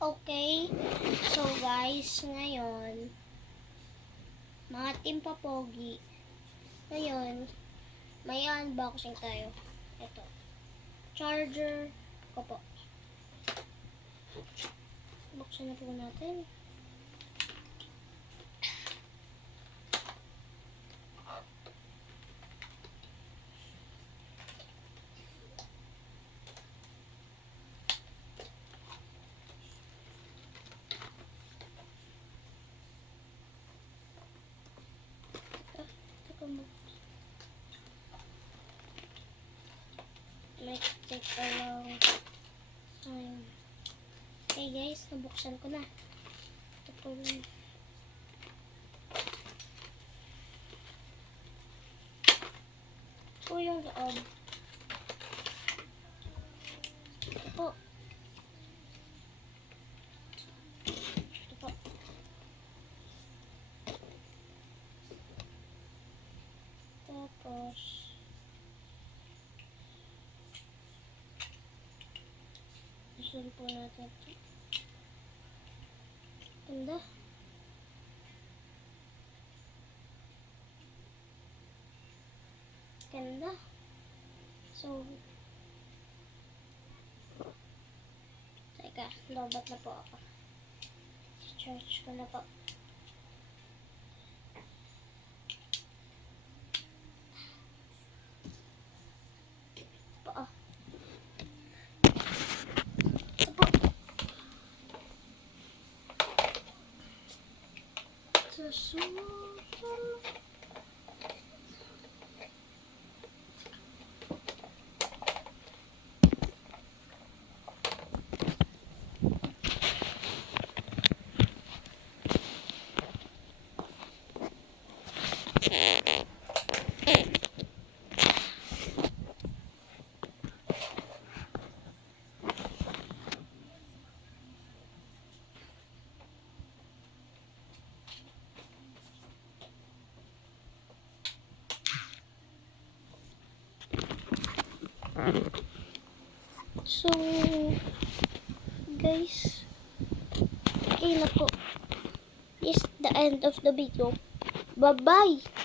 Okay, so guys, ngayon, mga team papogi, ngayon, may unboxing tayo. Ito, charger ko po. Buksan na po natin. Might take a long time. Okay guys, nabuksan ko na. Ito po yung loob. Ito po. Ito po. Tapos isun po natin ito. Ganda. Ganda. So, teka, lobat na po ako. Charge ko na po. Ito po. Sa susunod. So, guys, okay na po. This is the end of the video. Bye-bye!